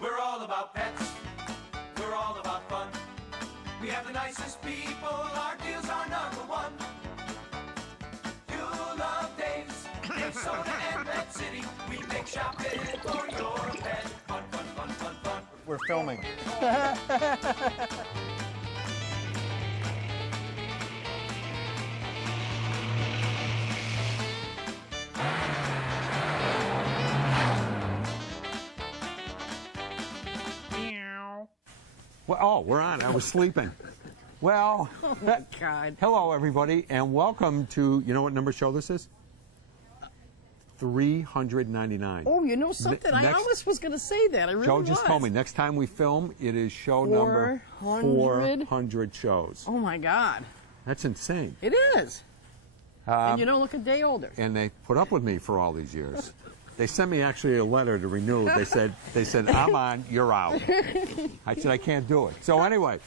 We're all about pets. We're all about fun. We have the nicest people. Our deals are number one. You'll love Dave's, Minnesota and Pet City. We make shopping for your pet. Fun, fun, fun, fun, fun. We're filming. Well, oh, we're on. I was sleeping. Well, Oh my God. hello everybody, and welcome to, you know what number show this is? 399. Oh, you know something? I next- almost was going to say that. I really Joe was. just told me next time we film, it is show number 400? 400 shows. Oh my God. That's insane. It is. And you don't look a day older. And they put up with me for all these years. They sent me actually a letter to renew. They said, I'm on, you're out. I said, I can't do it. So anyway,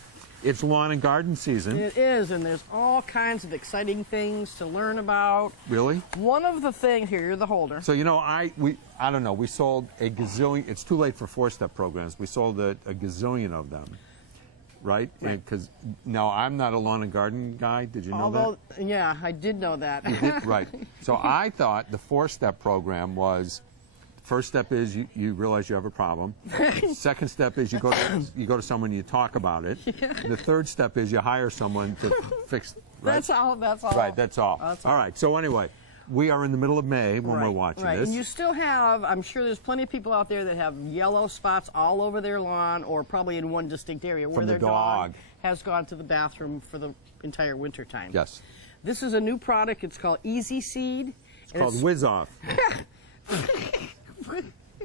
it's lawn and garden season. It is, and there's all kinds of exciting things to learn about. Really? One of the things, here, you're the holder. So, you know, I don't know, we sold a gazillion, it's too late for four-step programs. We sold a gazillion of them, right? Because, no, I'm not a lawn and garden guy. Did you know Although, yeah, I did know that. that? Right. So I thought the four-step program was, first step is you realize you have a problem. Second step is you go to someone and you talk about it. Yeah. The third step is you hire someone to fix. Right? That's all. Right. That's all. All right. So anyway, we are in the middle of May when we're watching right. this. And you still have, I'm sure there's plenty of people out there that have yellow spots all over their lawn, or probably in one distinct area where From the their dog. has gone to the bathroom for the entire winter time. Yes. This is a new product. It's called Easy Seed. It's called Whiz Off.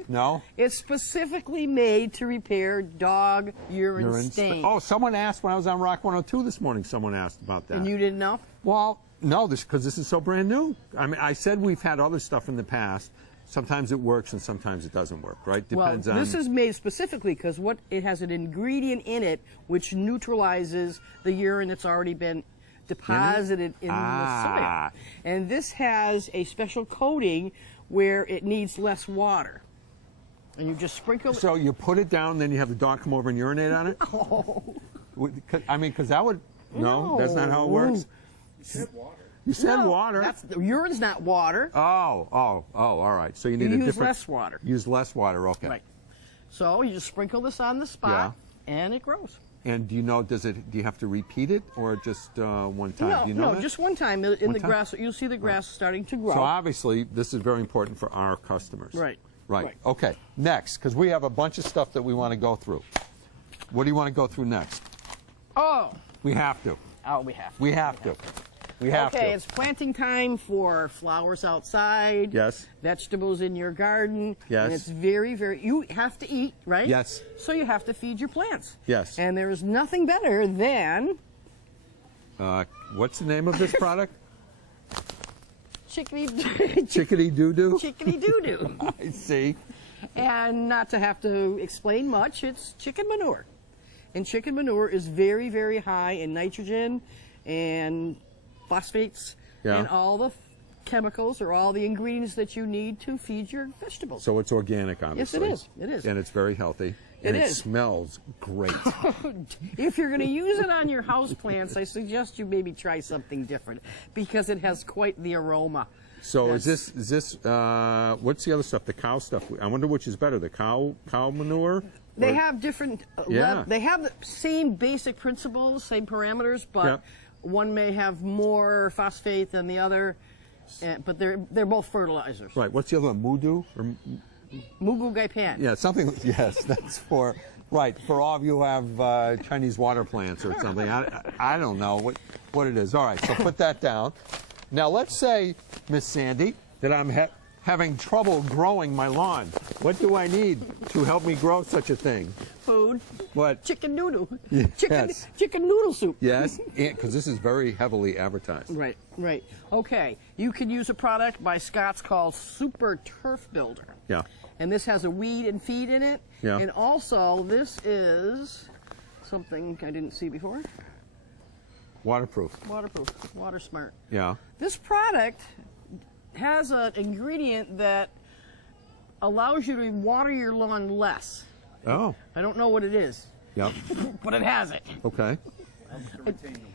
No? It's specifically made to repair dog urine stains. Oh, someone asked when I was on Rock 102 this morning. Someone asked about that. And you didn't know? Well, no, because this is so brand new. I mean, I said we've had other stuff in the past. Sometimes it works and sometimes it doesn't work, right? Depends well, on. this is made specifically because it has an ingredient in it which neutralizes the urine that's already been deposited in the soil. And this has a special coating where it needs less water. And you just sprinkle it. So you put it down, then you have the dog come over and urinate on it? Oh. I mean, because that would. No, that's not how it works. You said water. You said No, water. Urine's not water. Oh, all right. So you need a use different. less water. Use less water, okay. Right. So you just sprinkle this on the spot, and it grows. And do you know, do you have to repeat it or just one time? No, do you know that? just one time in the time? grass. You'll see the grass starting to grow. So obviously, this is very important for our customers. Right. Right. Okay. Next, because we have a bunch of stuff that we want to go through. What do you want to go through next? Oh. We have to. Oh, we have to. We have to. We have to. Okay, it's planting time for flowers outside. Yes. Vegetables in your garden. Yes. And it's very, very. You have to eat, right? Yes. So you have to feed your plants. Yes. And there is nothing better than What's the name of this product? chickadee Chickadee doo doo. chickadee doo doo. I see. And not to have to explain much, it's chicken manure. And chicken manure is very, very high in nitrogen and phosphates and all the chemicals or all the ingredients that you need to feed your vegetables. So it's organic, obviously. Yes, it is. It is. And it's very healthy. It And it is. smells great. If you're going to use it on your house plants, I suggest you maybe try something different because it has quite the aroma. So is this what's the other stuff? The cow stuff. I wonder which is better, the cow manure? They or- have different. They have the same basic principles, same parameters, but one may have more phosphate than the other. But they're both fertilizers. Right. What's the other one? Mudu? Or, Mugu Gai Pan. yeah, something. Yes, that's for. Right. For all of you who have Chinese water plants or something. I don't know what it is. All right. So put that down. Now let's say, Miss Sandy, that I'm having trouble growing my lawn. What do I need to help me grow such a thing? Food. What? Chicken noodle. Yes. Chicken noodle soup. Yes, because this is very heavily advertised. Right, right. Okay, you can use a product by Scott's called Super Turf Builder. Yeah. And this has a weed and feed in it. Yeah. And also, this is something I didn't see before. Waterproof. Waterproof, water smart. Yeah. This product has an ingredient that allows you to water your lawn less. Oh, I don't know what it is, yep. but it has it. Okay.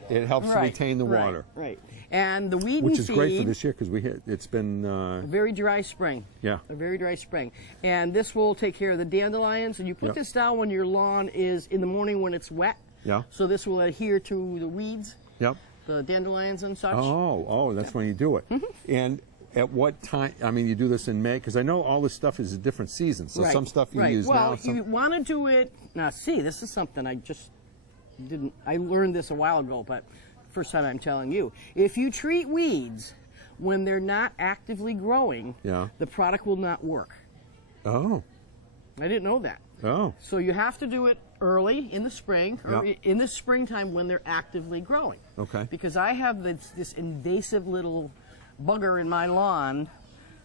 It helps to retain the water, Right. And the weed which and is feed, great for this year because it's been very dry spring. yeah. A very dry spring. And this will take care of the dandelions. And you put Yep. this down when your lawn is in the morning when it's wet. Yeah. So this will adhere to the weeds, Yep. the dandelions and such. Oh, that's when you do it. And at what time? I mean, you do this in May because I know all this stuff is a different season. So Right, some stuff you right. use well, now. Some, you want to do it. Now, see, this is something I just didn't. I learned this a while ago, but first time I'm telling you. If you treat weeds when they're not actively growing, Yeah. the product will not work. oh, I didn't know that. oh, So you have to do it early in the spring, or Yeah. in the springtime when they're actively growing. Okay. Because I have this invasive little bugger in my lawn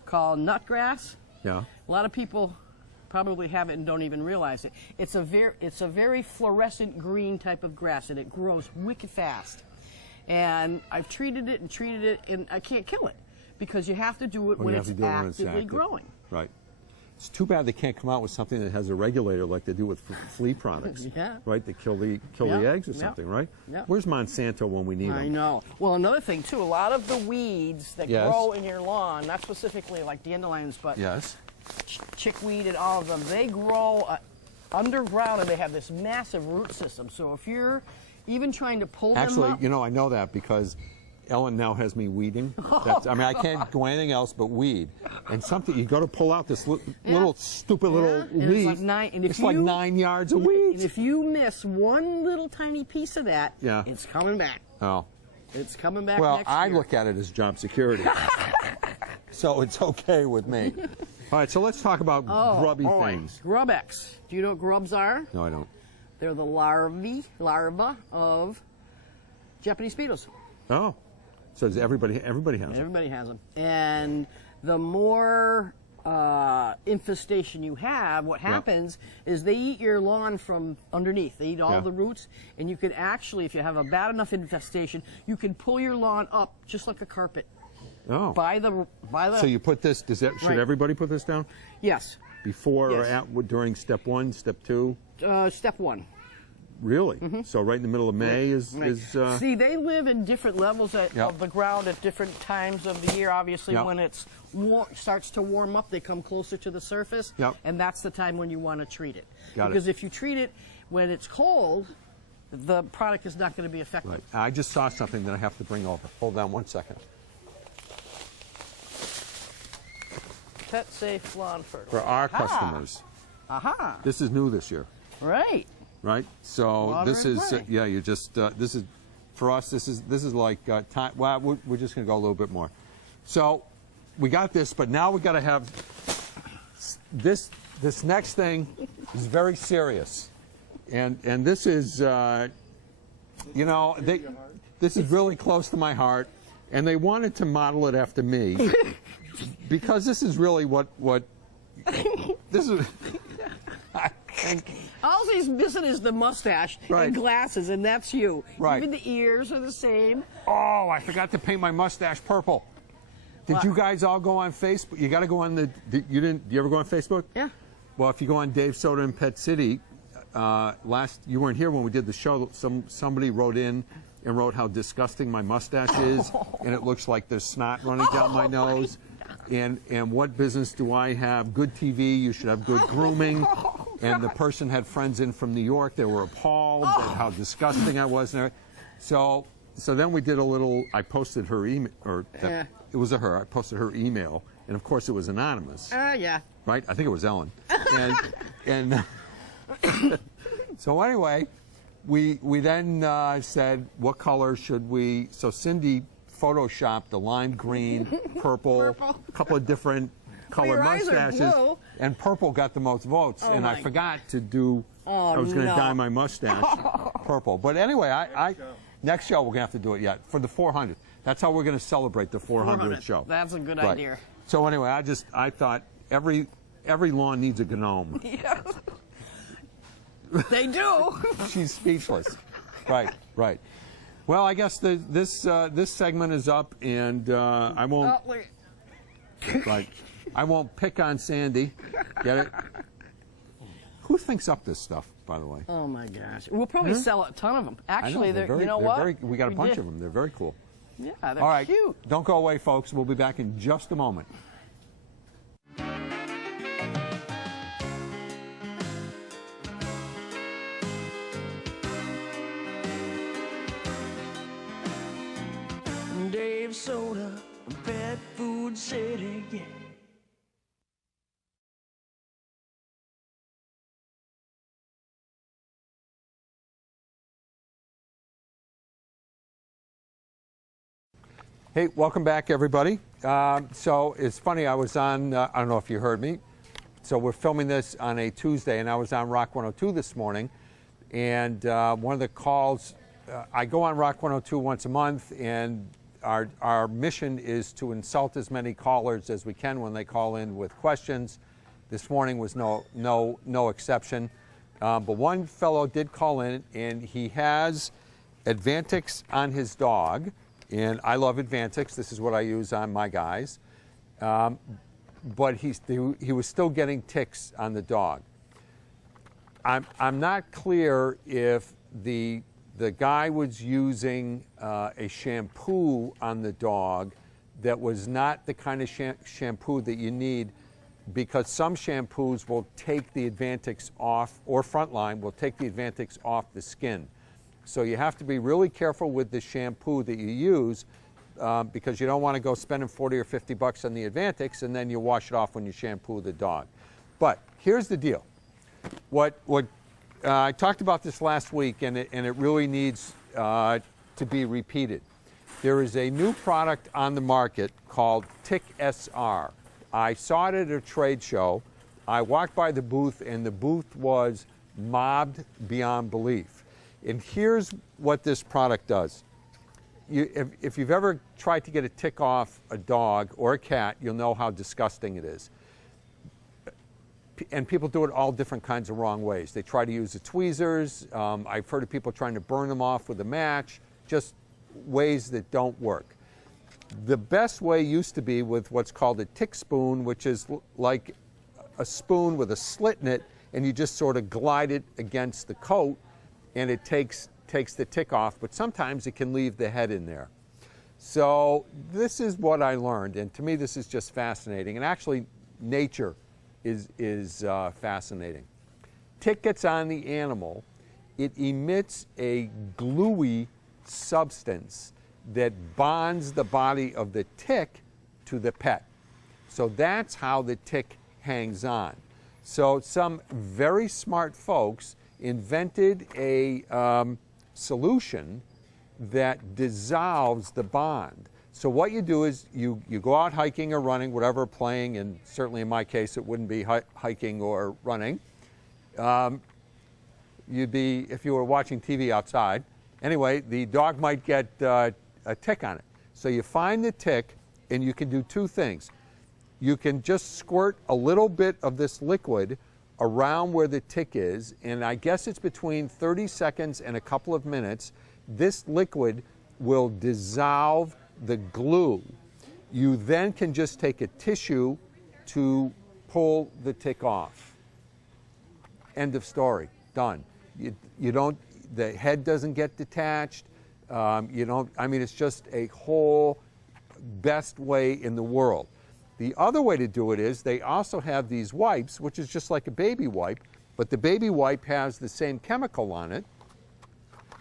called nutgrass. yeah. A lot of people probably have it and don't even realize it. It's a very fluorescent green type of grass, and it grows wicked fast. And I've treated it, and I can't kill it because you have to do it Well, when you it's have to do it when it's actively active. growing. Right. It's too bad they can't come out with something that has a regulator like they do with flea products. Yeah. Right. They kill the Yeah, eggs or yeah, something. Right. yeah. Where's Monsanto when we need I them? know. Well, another thing too, a lot of the weeds that Yes. grow in your lawn, not specifically like dandelions, but Yes. chickweed and all of them, they grow underground and they have this massive root system. So if you're even trying to pull Actually, them up, you know, I know that because Ellen now has me weeding. That's, I mean, I can't do anything else but weed. And something, you go to pull out this little stupid little and it's leaf. like nine- and if it's like you- 9 yards of and weeds. if you miss one little tiny piece of that, Yeah. it's coming back. Oh. It's coming back Well, next I year. look at it as job security. So it's okay with me. All right, so let's talk about grubby boy. things. Grubex. Do you know what grubs are? No, I don't. They're the larva of Japanese beetles. Oh. So does everybody has it. Everybody has them. And the more infestation you have, what happens is they eat your lawn from underneath. They eat all Yeah. the roots, and you could actually, if you have a bad enough infestation, you can pull your lawn up just like a carpet. Oh. By the So you put this, should Right. everybody put this down? yes, Before or Yes. during step 1, step 2? step one. Really? So right in the middle of May is See, they live in different levels Yep. of the ground at different times of the year. Obviously, Yep. when it's starts to warm up, they come closer to the surface, Yep. and that's the time when you want to treat it. Got it. Because if you treat it when it's cold, the product is not going to be effective. right. I just saw something that I have to bring over. Hold on 1 second. Pet Safe Lawn Fertilizer. For our customers. Aha! This is new this year, Right. right? So Water this and is pray. yeah. You just this is for us. This is like time. Well, we're just going to go a little bit more. So we got this, but now we got to have this. This next thing is very serious, and this is you know this is really close to my heart, and they wanted to model it after me because this is really what this is. All he's missing is the mustache Right. and glasses, and that's you. Right. Even the ears are the same. Oh, I forgot to paint my mustache purple. Did you guys all go on Facebook? You got to go on the. You didn't? Do you ever go on Facebook? Yeah. Well, if you go on Dave Soda in Pet City, you weren't here when we did the show. Somebody wrote in and wrote how disgusting my mustache is, and it looks like there's snot running down my nose. And what business do I have? Good TV. You should have good grooming. And the person had friends in from New York. They were appalled at how disgusting I was. And everything. So then we did a little. I posted her email, Yeah. it was a her. I posted her email, and of course it was anonymous. Yeah. Right? I think it was Ellen. And so anyway, we then said, what color should we? So Cindy photoshopped a lime green, purple, Purple. a couple of different colored your eyes are mustaches, blue. and purple got the most votes. Oh, and I my forgot to do. Oh, I was going to no. dye my mustache purple. But anyway, I next show we're going to have to do it yet for the 400th. That's how we're going to celebrate the 400th show. That's a good Right. idea. So anyway, I thought every lawn needs a gnome. Yeah. They do. She's speechless. Right. Well, I guess this segment is up, and I won't. Oh, look. Right. I won't pick on Sandy. Get it? Who thinks up this stuff, by the way? Oh my gosh. We'll probably sell a ton of them. Actually, they're very, you know they're what? very- we got a bunch of them. They're very cool. Yeah, they're All right, cute. don't go away, folks. We'll be back in just a moment. Dave Soda, Pet Food City, yeah. Hey, welcome back, everybody. So it's funny, I was on, I don't know if you heard me. So we're filming this on a Tuesday, and I was on Rock 102 this morning. And one of the calls, I go on Rock 102 once a month, and our mission is to insult as many callers as we can when they call in with questions. This morning was no exception. But one fellow did call in, and he has Advantix on his dog. And I love Advantix. This is what I use on my guys. But he was still getting ticks on the dog. I'm not clear if the guy was using a shampoo on the dog that was not the kind of shampoo that you need, because some shampoos will take the Advantix off, or Frontline will take the Advantix off the skin. So you have to be really careful with the shampoo that you use, because you don't want to go spending 40 or 50 bucks on the Advantix and then you wash it off when you shampoo the dog. But here's the deal. I talked about this last week, and it really needs to be repeated. There is a new product on the market called Tick SR. I saw it at a trade show. I walked by the booth, and the booth was mobbed beyond belief. And here's what this product does. If you've ever tried to get a tick off a dog or a cat, you'll know how disgusting it is. And people do it all different kinds of wrong ways. They try to use the tweezers. I've heard of people trying to burn them off with a match, just ways that don't work. The best way used to be with what's called a tick spoon, which is like a spoon with a slit in it, and you just sort of glide it against the coat, and it takes the tick off, but sometimes it can leave the head in there. So this is what I learned, and to me this is just fascinating, and actually nature is fascinating. Tick gets on the animal, it emits a gluey substance that bonds the body of the tick to the pet. So that's how the tick hangs on. So some very smart folks invented a solution that dissolves the bond. So what you do is you go out hiking or running, whatever, playing, and certainly in my case it wouldn't be hiking or running. You'd be, if you were watching TV outside. Anyway, the dog might get a tick on it. So you find the tick, and you can do two things. You can just squirt a little bit of this liquid around where the tick is, and I guess it's between 30 seconds and a couple of minutes. This liquid will dissolve the glue. You then can just take a tissue to pull the tick off. End of story. Done. You don't, the head doesn't get detached. You don't, I mean, it's just a whole best way in the world. The other way to do it is they also have these wipes, which is just like a baby wipe, but the baby wipe has the same chemical on it,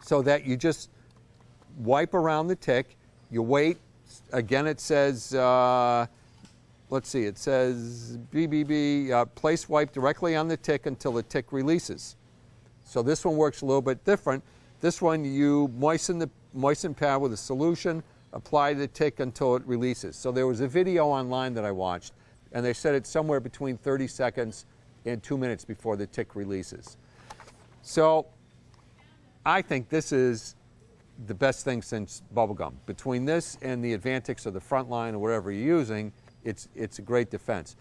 so that you just wipe around the tick, you wait. Again, it says, let's see, it says BBB, place wipe directly on the tick until the tick releases. So this one works a little bit different. This one, you moisten pad with a solution, apply the tick until it releases. So there was a video online that I watched, and they said it's somewhere between 30 seconds and 2 minutes before the tick releases. So I think this is the best thing since bubblegum. Between this and the Advantix or the Frontline or whatever you're using, it's a great defense.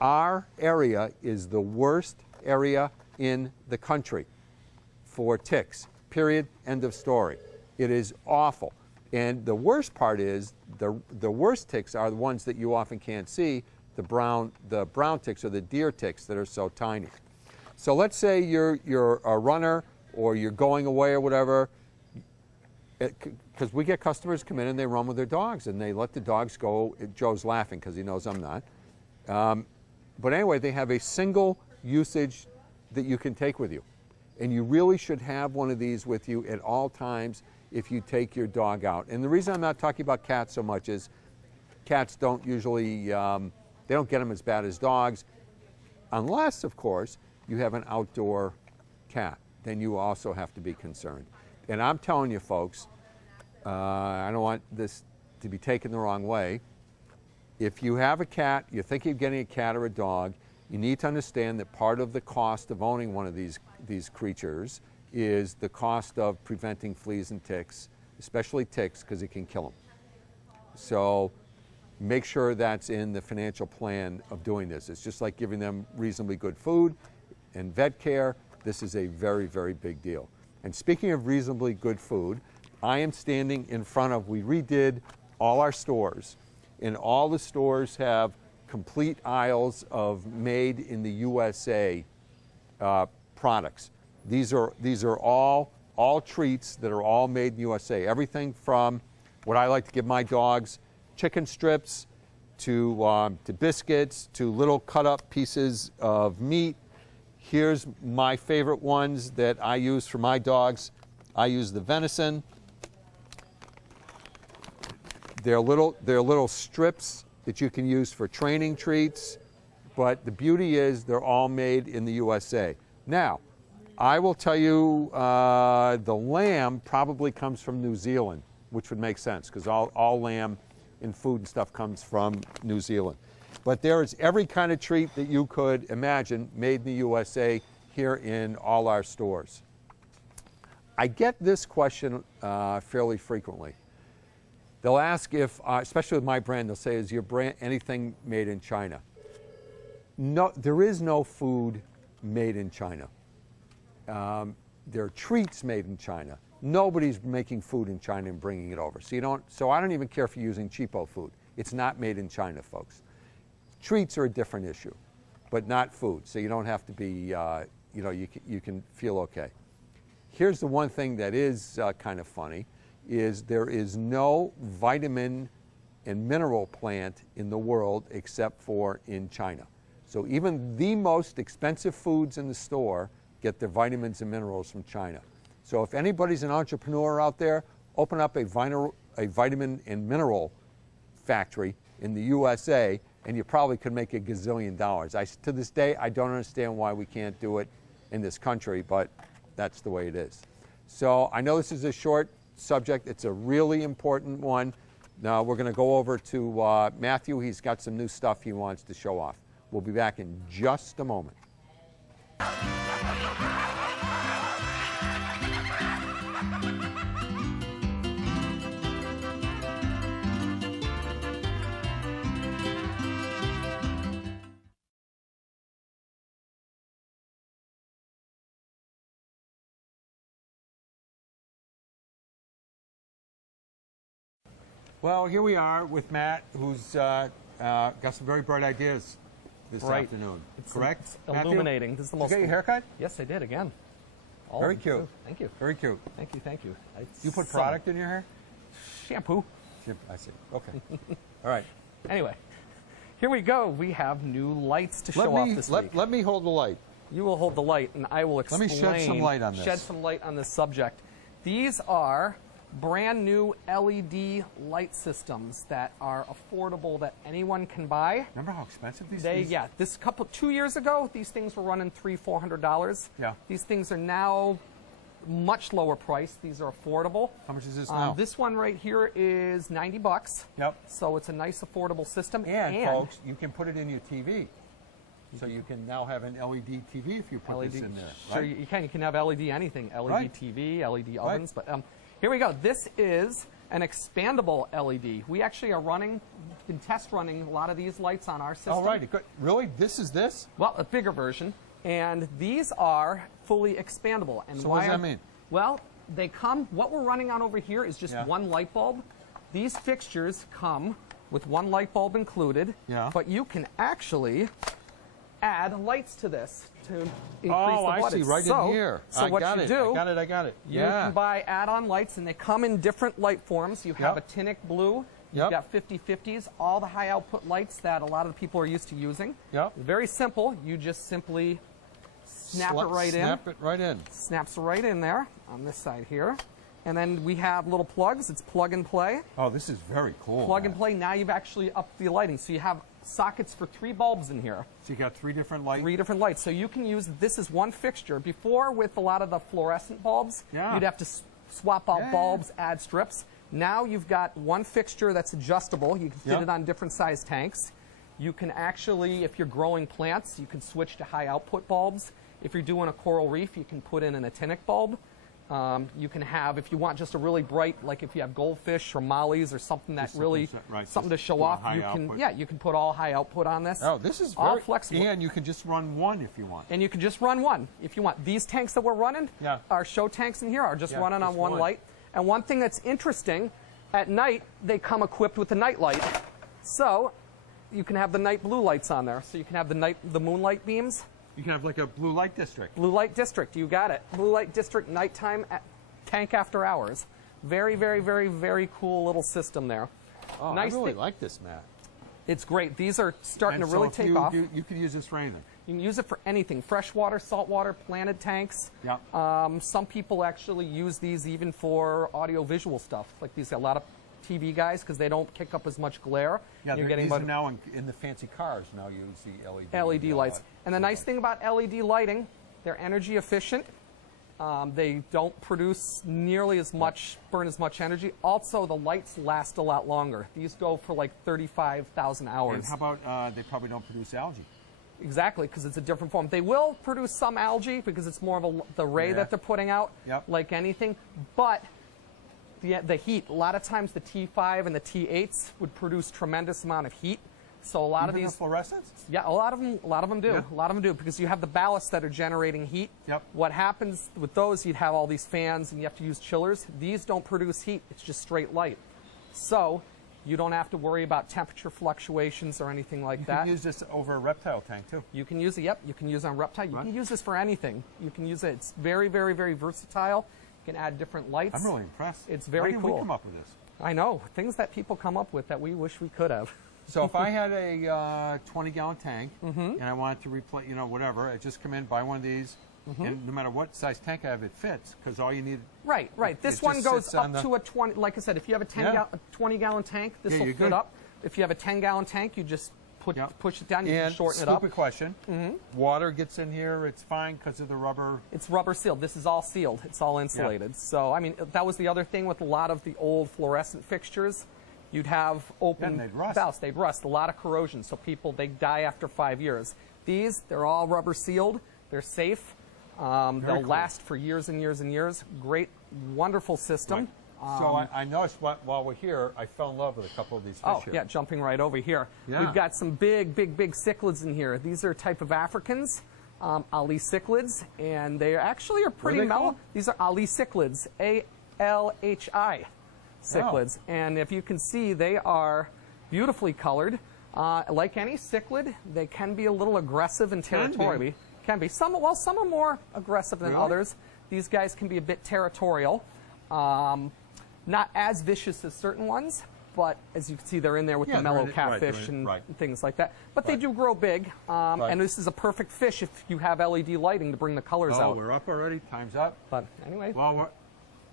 Our area is the worst area in the country for ticks, period, end of story. It is awful. And the worst part is, the worst ticks are the ones that you often can't see, the brown ticks or the deer ticks that are so tiny. So let's say you're a runner or you're going away or whatever, because we get customers come in and they run with their dogs and they let the dogs go. Joe's laughing because he knows I'm not. But anyway, they have a single usage that you can take with you. And you really should have one of these with you at all times if you take your dog out. And the reason I'm not talking about cats so much is cats don't usually, they don't get them as bad as dogs, unless, of course, you have an outdoor cat. Then you also have to be concerned. And I'm telling you, folks, I don't want this to be taken the wrong way. If you have a cat, you're thinking of getting a cat or a dog, you need to understand that part of the cost of owning one of these creatures is the cost of preventing fleas and ticks, especially ticks, because it can kill them. So make sure that's in the financial plan of doing this. It's just like giving them reasonably good food and vet care. This is a very, very big deal. And speaking of reasonably good food, I am standing in front of, we redid all our stores, and all the stores have complete aisles of made in the USA products. These are all treats that are all made in USA. Everything from what I like to give my dogs, chicken strips, to biscuits, to little cut up pieces of meat. Here's my favorite ones that I use for my dogs. I use the venison. They're little strips that you can use for training treats, but the beauty is they're all made in the USA. Now, I will tell you the lamb probably comes from New Zealand, which would make sense because all lamb and food and stuff comes from New Zealand. But there is every kind of treat that you could imagine made in the USA here in all our stores. I get this question fairly frequently. They'll ask if, especially with my brand, they'll say, is your brand anything made in China? No, there is no food made in China. There are treats made in China. Nobody's making food in China and bringing it over. So I don't even care if you're using cheapo food. It's not made in China, folks. Treats are a different issue, but not food. So you don't have to be, you can feel okay. Here's the one thing that is kind of funny, is there is no vitamin and mineral plant in the world except for in China. So even the most expensive foods in the store get their vitamins and minerals from China. So if anybody's an entrepreneur out there, open up a vitamin and mineral factory in the USA, and you probably could make $1 gazillion. To this day, I don't understand why we can't do it in this country, but that's the way it is. So I know this is a short subject. It's a really important one. Now we're going to go over to Matthew. He's got some new stuff he wants to show off. We'll be back in just a moment. Well, here we are with Matt, who's got some very bright ideas this afternoon. Correct? It's illuminating. This is the most. You got your haircut? Yes, I did again. Very cute. Thank you. Very cute. Thank you. Thank you. You put product in your hair? Shampoo. I see. Okay. All right. Anyway, here we go. We have new lights to show off this week. Let me hold the light. You will hold the light, and I will explain. Let me shed some light on this. Shed some light on this subject. These are brand new LED light systems that are affordable, that anyone can buy. Remember how expensive these things? Yeah, 2 years ago, these things were running $300-400. Yeah. These things are now much lower priced. These are affordable. How much is this now? This one right here is $90. Yep. So it's a nice affordable system. And folks, you can put it in your TV. So you can now have an LED TV if you put this in there. Right? Sure, you can. You can have LED anything. LED Right. TV, LED Right. ovens. But here we go. This is an expandable LED. We actually are been test running a lot of these lights on our system. Oh, right. Really? This is this? Well, a bigger version. And these are fully expandable. And So what does that mean? Well, they come, what we're running on over here is just Yeah. one light bulb. These fixtures come with one light bulb included. Yeah. But you can actually add lights to this to increase the I wattage. see, right So- in here. So I what got you it. do, I got it. you Yeah. can buy add-on lights, and they come in different light forms. You have Yep. a Tinic blue. Yep. You've got 50/50s, all the high output lights that a lot of the people are used to using. Yep. Very simple. You just simply snap it right in. Snap it right in. Snaps right in there on this side here. And then we have little plugs. It's plug and play. Oh, this is very cool. Plug and man. play. Now you've actually upped the lighting. So you have sockets for 3 bulbs in here. So you got 3 different lights. 3 different lights. So you can use this as one fixture. Before, with a lot of the fluorescent bulbs, Yeah. you'd have to swap out Yeah. bulbs, add strips. Now you've got one fixture that's adjustable. You can fit Yep. it on different size tanks. You can actually, if you're growing plants, you can switch to high output bulbs. If you're doing a coral reef, you can put in an actinic bulb. You can have, if you want just a really bright, like if you have goldfish or mollies or something that Just really, something, right, something to just show put a off, high you can, output. yeah, you can put all high output on this. Oh, this is all very flexible. And you can just run one if you want. And you can just run one if you want. These tanks that we're running, Yeah. our show tanks in here, are just Yeah, running on just one one. light. And one thing that's interesting, at night, they come equipped with a night light. So you can have the night blue lights on there. So you can have the moonlight beams. You can have like a blue light district. Blue light district, you got it. Blue light district, nighttime, tank after hours. Very, very, very, very cool little system there. Oh, Nice I really thing- like this, Matt. It's great. These are starting And to really so if take you, off. You could use this for anything. You can use it for anything, freshwater, saltwater, planted tanks. Yeah. Some people actually use these even for audio-visual stuff, like these. A lot of TV guys, because they don't kick up as much glare. Yeah, You're these getting are about now in the fancy cars. Now use the LED. LED lights. And the nice thing about LED lighting, they're energy efficient. They don't produce nearly as much, burn as much energy. Also, the lights last a lot longer. These go for like 35,000 hours. And how about they probably don't produce algae? Exactly, because it's a different form. They will produce some algae because it's more of the ray Yeah. that they're putting out, Yep. like anything. But the heat, a lot of times the T5 and the T8s would produce tremendous amount of heat. So a lot of Even these, the fluorescents? yeah, a lot of them do. Yeah. A lot of them do because you have the ballasts that are generating heat. Yep. What happens with those? You'd have all these fans and you have to use chillers. These don't produce heat. It's just straight light. So you don't have to worry about temperature fluctuations or anything like You that. can use this over a reptile tank too. You can use it, yep. You can use it on reptile. You Right. can use this for anything. You can use it. It's very, very, very versatile. You can add different lights. I'm really impressed. It's very Why didn't cool. we come up with this? I know. Things that people come up with that we wish we could have. So if I had a 20-gallon tank and I wanted to replace, whatever, I just come in, buy one of these, and no matter what size tank I have, it fits because all you need. Right, right. It This just one goes sits on up the- to a 20. Like I said, if you have a 20-gallon tank, this Yeah, will you're fit good. up. If you have a 10-gallon tank, you just Yep. push it down. You And can shorten it stupid up. question: water gets in here, it's fine because of the rubber. It's rubber sealed. This is all sealed. It's all insulated. So, I mean, that was the other thing with a lot of the old fluorescent fixtures. You'd have open and they'd rust. valves. They'd rust. A lot of corrosion. So they die after 5 years. These, they're all rubber sealed. They're safe. They'll cool. last for years and years and years. Great, wonderful system. So I noticed while we're here, I fell in love with a couple of these fish Oh, here. yeah, jumping right over here. Yeah. We've got some big, big, big cichlids in here. These are a type of Africans, Ali cichlids, and they actually are pretty they mellow. called? These are Ali cichlids, ALHI cichlids. And if you can see, they are beautifully colored. Like any cichlid, they can be a little aggressive and Can be. territorial. Can be. Some are more aggressive than Really? others. These guys can be a bit territorial. Not as vicious as certain ones, but as you can see, they're in there with Yeah, the they're mellow in it- right, catfish they're in- and right. things like that. But they Right. do grow big, Right. and this is a perfect fish if you have LED lighting to bring the colors Oh, out. we're up already. Time's up. But anyway, Well,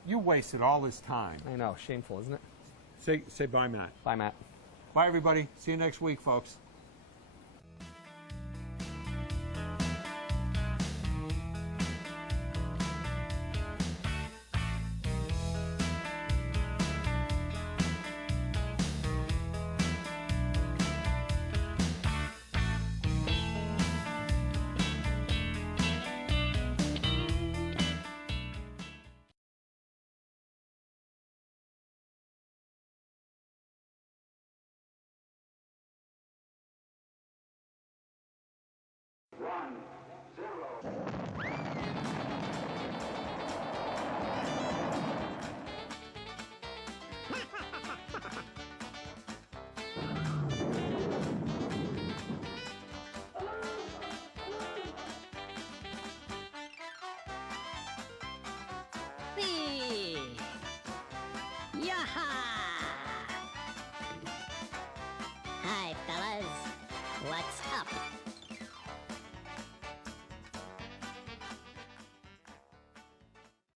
you wasted all this time. I know, shameful, isn't it? Say bye, Matt. Bye, Matt. Bye, everybody. See you next week, folks.